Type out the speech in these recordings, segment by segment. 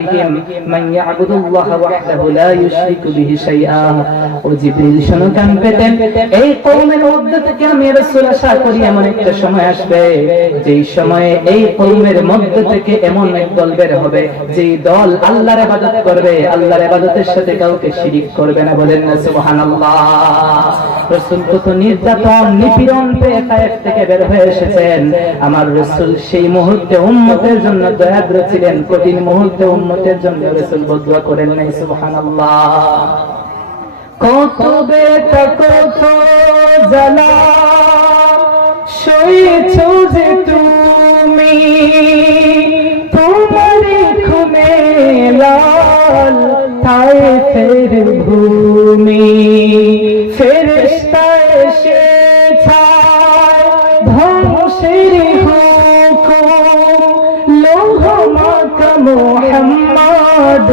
من يعبد الله وحده لا يشرك به شيئا ও জিবরিল শোনো কান পেতেন এই কওমের মধ্যে থেকে আমি রাসূল আশা করি এমন একটা সময় আসবে যেই সময়ে এই কওমের মধ্যে থেকে এমন এক দল বের হবে যেই দল আল্লাহর ইবাদত করবে আল্লাহর ইবাদতের সাথে কাউকে শিরিক করবে না বলেন না সুবহানাল্লাহ রাসূল কত নির্যাতন নিপীড়ন পেয়ে তায়েফ থেকে বের হয়ে এসেছেন আমার রাসূল সেই মুহূর্তে উম্মতের জন্য দয়াদ্র ছিলেন কঠিন মুহূর্তে উম্মতের জন্য রাসূল বদুয়া করেন নাই, সুবহানাল্লাহ। কত কত জ্বালা, সইছ যে তুমি, তোমার খুনে লাল তাই ফের ভূমি। ফেরেশতা এসে ছায় ধ্বংসের মোহাম্মদ,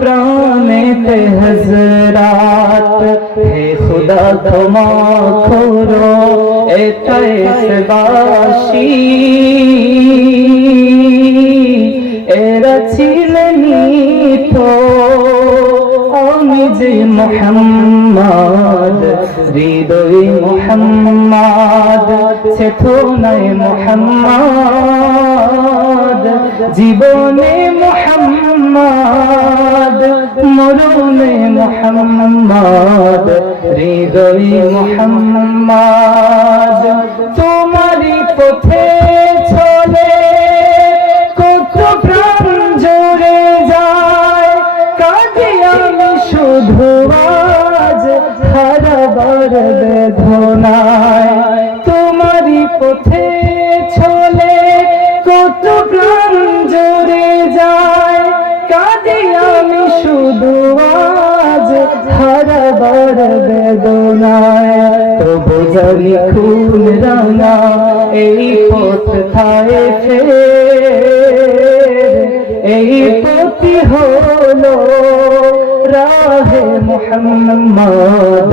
প্রাণেতে হজরাত হে খুদা ক্ষমা করো এটাই বাসী এরা ছিলেন তো আমি যে মোহাম্মদ, হৃদয় মোহাম্মদ। ছেথো নাই মোহাম্মদ জীবনে মোহাম্মদ মরুনে মোহাম্মদ হৃদয় মোহাম্মদ তোমারি পথে জানি খুন রাঙা, এই পথ খায়েছে এই পথি হলো রাহে মোহাম্মদ,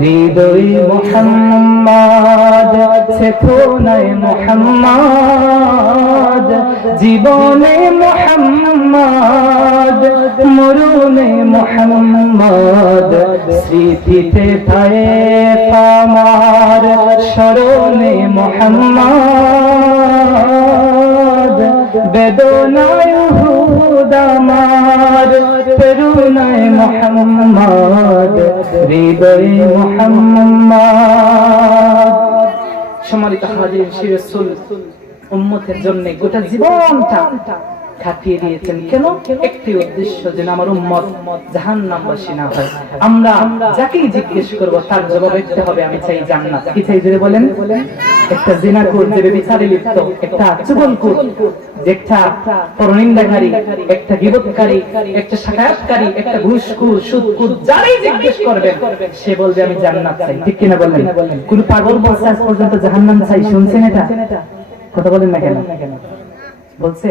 হৃদয় মোহাম্মদ সেথোনায় মোহাম্মদ। জীবনে মোহাম্মদ মরুনে মোহাম্মদ, স্মৃতিতে থায় আমার স্মরণে মোহাম্মদ। বেদনায় হুদ আমার, পেরুনায় মোহাম্মদ, হৃদয় মোহাম্মদ। সম্মানিত হাজির শিরসুল উম্মতের জন্য গোটা জীবনটা খাটিয়ে দিয়েছেন। কেন? একটি উদ্দেশ্য যেন আমার উম্মত জাহান নামবাসী না হয়। আমরা যাকেই জিজ্ঞেস করব, তার জবাব দিতে হবে, আমি চাই জান্নাত। কি চাই জোরে বলেন? একটা জিনাকুর যে বিচারে লিপ্ত, একটা চুগলকুর একটা পরনিন্দাকারী, একটা একটা সাকায়াতকারী, একটা যারাই জিজ্ঞেস করবেন, সে বলবে, আমি জান্নাত চাই। ঠিক কিনা কোন পাগল আজ পর্যন্ত জাহান্নাম চাই, শুনছেন এটা? কথা বলেন না কেন? বলছে,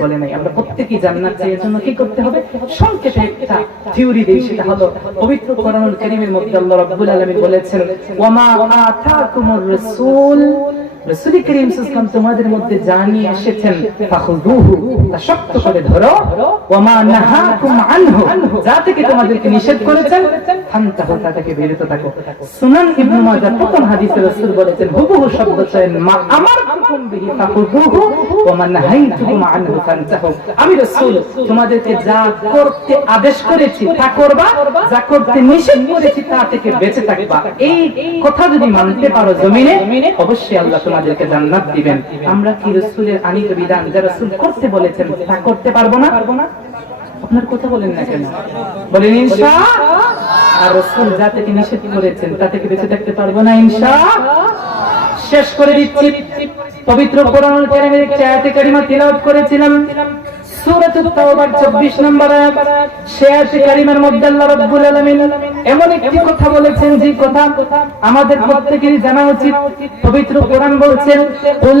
বলে নাই, আমরা প্রত্যেকেই জান্নাত চাই জন্য কি করতে হবে? সংক্ষেপে একটা থিওরি দেই, সেটা হলো পবিত্র কোরআনুল কারীমের মধ্যে আল্লাহ রাব্বুল আলামিন বলেছেন, ওয়ামা আতাকুমুর রাসূল। রাসূল করিম সাল্লাল্লাহু তোমাদের মধ্যে জানিয়ে এসেছেন, ফাখুযুহু তা শক্ত করে ধরো, ওয়ামা নাহাকুম আনহু যা থেকে তোমাদেরকে নিষেধ করেছেন, ফান্তাহু, তা থেকে বিরত থাকো। সুনান ইবনে মাজাহ প্রথম হাদিসে রাসূল বলেছেন, হুবহু শব্দ চয়ন মা আমার আমি তোমাদেরকে যা করতে আদেশ করেছি তা করবা, যা করতে নিষেধ করেছি তা থেকে বেঁচে থাকবা। এই কথা যদি মানতে পারো জমিনে, অবশ্যই আল্লাহ তোমাদেরকে জান্নাত দিবেন। আমরা কি রাসূলের আনিত বিধান যা রাসূল করতে বলেছেন তা করতে পারব না? আপনার কথা বলেন না কেন? বলেন, ইনশা আর রাসূল যা থেকে নিষেধ করেছেন তা থেকে বেঁচে থাকতে পারব না, ইনশা শেষ করে দিচ্ছি। পবিত্র কোরআনুল কারীমের একটি আয়াতে কারিমা করেছিলাম। সূরাতুত তাওবার 24 নম্বর আয়াত। সে আয়াতে কারিমার মধ্যে আল্লাহ রাব্বুল আলামিন এমন একটি কথা বলেছেন, যে কথা আমাদের জানা উচিত। পবিত্র কোরআন বলছেন, কুল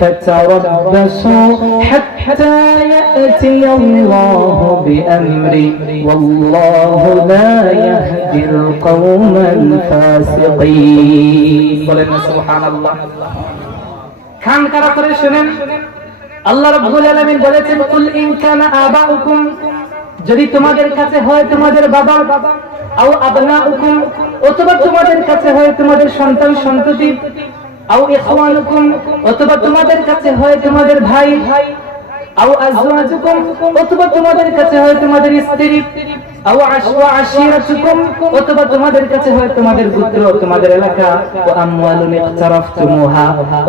فتربصوا حتى يأتي الله بأمره والله لا يهدي القوم الفاسقين বলেন সুবহানাল্লাহ খান কারা করে শুনেন আল্লাহ রাব্বুল আলামিন বলেছেন কুল ইন কানা আবাউকুম যদি তোমাদের কাছে হয় তোমাদের বাবা আও আবনাউকুম অথবা তোমাদের কাছে হয় তোমাদের সন্তান সন্ততি আও ইখওয়ানুকুম অথবা তোমাদের কাছে হয় তোমাদের ভাই আও আজওয়াজুকুম, অথবা তোমাদের কাছে হয় তোমাদের স্ত্রী। আও আশওয়া আশিরাতুকুম, অথবা তোমাদের কাছে হয় তোমাদের গোত্র তোমাদের এলাকা। ও আমওয়ালুন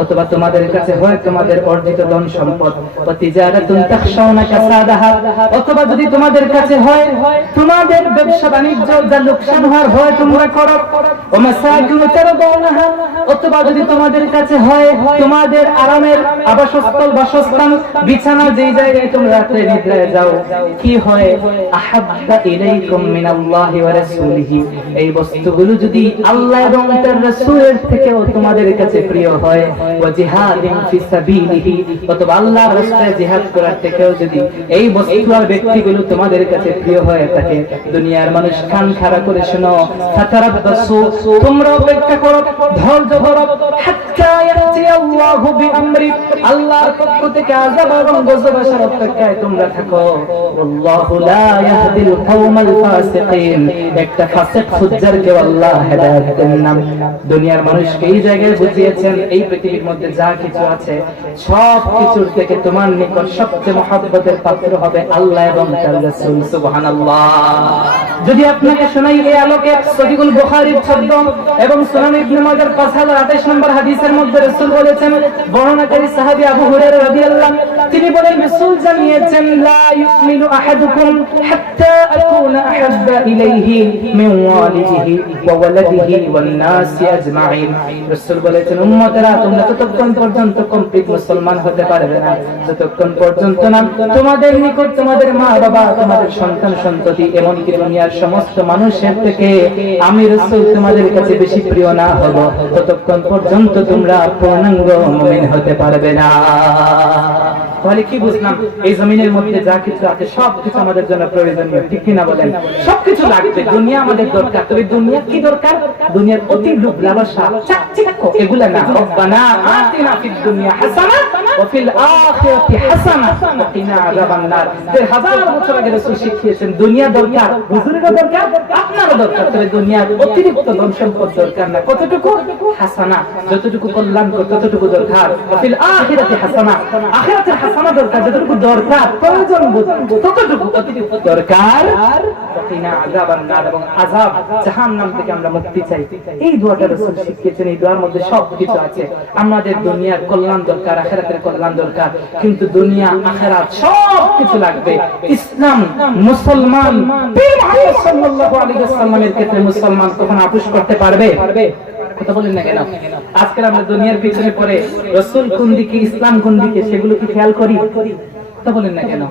অথবা তোমাদের কাছে হয় তোমাদের অর্জিত ধন সম্পদ। ও তিজারাতুন তাখশাউনা কাসাদাহা, অথবা যদি তোমাদের কাছে হয় তোমাদের ব্যবসা বাণিজ্য, যা লোকসান হওয়ার হয় তোমরা করো। ও অথবা যদি তোমাদের কাছে হয় তোমাদের আরামের আবাসস্থল, বাসস্থান, বিছানা নিদ্রায় যাও। কি হয়? আহাব্বা ইলাইকুম মিনাল্লাহি ওয়া রাসূলিহি। এই বস্তুগুলো যদি আল্লাহ এবং তার রাসূলের থেকেও তোমাদের কাছে প্রিয় হয়, ওয়া জিহাদিন ফি সাবিলিহি, অথবা আল্লাহর রাস্তায় জিহাদ করার থেকেও যদি এই বস্তু আর ব্যক্তিগুলো তোমাদের কাছে প্রিয় হয়ে থাকে, দুনিয়ার মানুষ কান খাড়া করে শোনো তোমরা অপেক্ষা করো, ধৈর্য ধরো, হাত্তা এবং দুনিয়ার মানুষকে এই জায়গায় বুঝিয়েছেন, এই পৃথিবীর মধ্যে যা কিছু আছে, সব কিছুর থেকে তোমার নিকট সবচেয়ে মহব্বতের পাত্র হবে আল্লাহ এবং যদি আপনাকে শোনাই এই আলোকে, সহিহুল বুখারীর 14 এবং সুনান ইবনে মাজার 5028 নম্বর হাদিসের মধ্যে রাসূল বলেছেন, বর্ণনাকারী সাহাবী আবু হুরায়রা রাদিয়াল্লাহু তিনি বলেন, রাসূল জানিয়েছেন, লা ইউমিনু আহাদুকুম হাত্তা আকুনা আহাব্বা ইলাইহি মিন ওয়ালিদিহি ওয়া ওয়ালাদিহি ওয়ান নাসি আজমাইন। রাসূল বলেছেন, উম্মতেরা, তোমরা ততক্ষণ পর্যন্ত কমপ্লিট মুসলমান হতে পারবে না, যতক্ষণ পর্যন্ত না তোমাদের নিকট তোমাদের মা বাবা তোমাদের সন্তান সন্ততি, এমনকি দুনিয়ার সমস্ত মানুষের থেকে আমি রাসূল তোমাদের কাছে বেশি প্রিয় না হব, ততক্ষণ পর্যন্ত তোমরা পূর্ণাঙ্গ মুমিন হতে পারবে না। তাহলে কি বুঝলাম? এই জমিনের মধ্যে যা কিছু আছে, সব কিছু আমাদের জন্য প্রয়োজনীয়। ঠিক কিনা বলেন? সবকিছু লাগবে, দুনিয়া আমাদের দরকার। তবে দুনিয়া কি দরকার? দুনিয়ার অতি লোভ লালসা চাকচিক্য, এগুলা না। রব্বানা আতিনা ফিদ দুনিয়া হাসানা, ওয়া ফিল আখিরাতি হাসানা, ওয়া কিনা আযাবান নার। দেড় হাজার বছর আগে রাসূল শিখিয়েছেন, দুনিয়া দরকার, হুজুরেরও দরকার, আপনারও দরকার। তবে দুনিয়ার অতিরিক্ত ধন সম্পদ দরকার না। কতটুকু? হাসানা। যতটুকু কল্যাণ ততটুকু দরকার? ফিল আখিরাতি হাসানা। আখিরাতের হাসানা দরকার যতটুকু দরকার প্রয়োজন ততটুকু দরকার। ওয়াকিনা আযাবান নার এবং আযাব জাহান্নাম থেকে আমরা মুক্তি চাই। এই দোয়াটা রাসূল শিখিয়েছেন এই দোয়ার মধ্যে সব কিছু আছে। আমাদের দুনিয়ার কল্যাণ দরকার আখিরাতের কল্যাণ দরকার। কিন্তু দুনিয়া আখিরাত সব কিছু লাগবে। ইসলাম মুসলমান পীর মুহাম্মদ সাল্লাল্লাহু আলাইহি ওয়াসাল্লামের ক্ষেত্রে মুসলমান কখনো আপোষ করতে পারবে? কথা বলেন না কেন? আজকাল আমরা দুনিয়ার পিছনে পড়ে রসুল কোন দিকে ইসলাম কোন দিকে সেগুলো কি খেয়াল করি? কথা বলেন না কেন?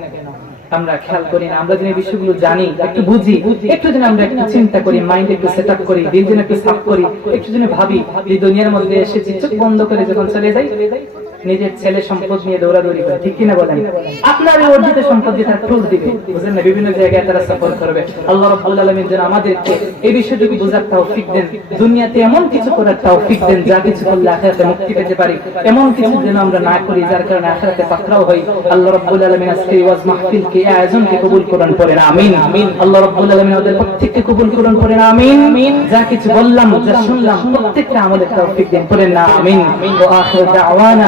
আমরা খেয়াল করি না, আমরা যদি বিষয়গুলো জানি, একটু বুঝি, একটু যেন আমরা একটু চিন্তা করি মাইন্ড একটু সেট আপ করি দিন যেন একটু সাফ করি, একটু যেন ভাবি এই দুনিয়ার মধ্যে এসেছি, চোখ বন্ধ করে যখন চলে যাই নিজের ছেলে সম্পদ নিয়ে দৌড়াদৌড়ি করে, ঠিক কিনা বলেন? আপনার এই অর্জিত সম্পদ দিয়ে তারা টুর দিবে, বুঝলেন না? বিভিন্ন জায়গায় তারা সফর করবে। আল্লাহ রাব্বুল আলামিন যেন আমাদেরকে এই বিষয়টুকু বোঝার তৌফিক দেন, দুনিয়াতে এমন কিছু করার তৌফিক দেন, যা কিছু করলে আখিরাতে মুক্তি পেতে পারি। এমন কিছু যেন আমরা না করি, যার কারণে আখিরাতে পাকড়াও হই। আল্লাহ রাব্বুল আলামিন আজকে এই ওয়াজ মাহফিল কে আয়োজনকে কবুল করুন, পড়েন, আমিন। আমিন আল্লাহ রাব্বুল আলামিন ওদের প্রত্যেককে কবুল করুন, পড়েন, আমিন। যা কিছু বললাম, যা শুনলাম, প্রত্যেকটা আমাদের তৌফিক দেন, পড়েন না, আমিন। ওয়া আখির দাওয়ানা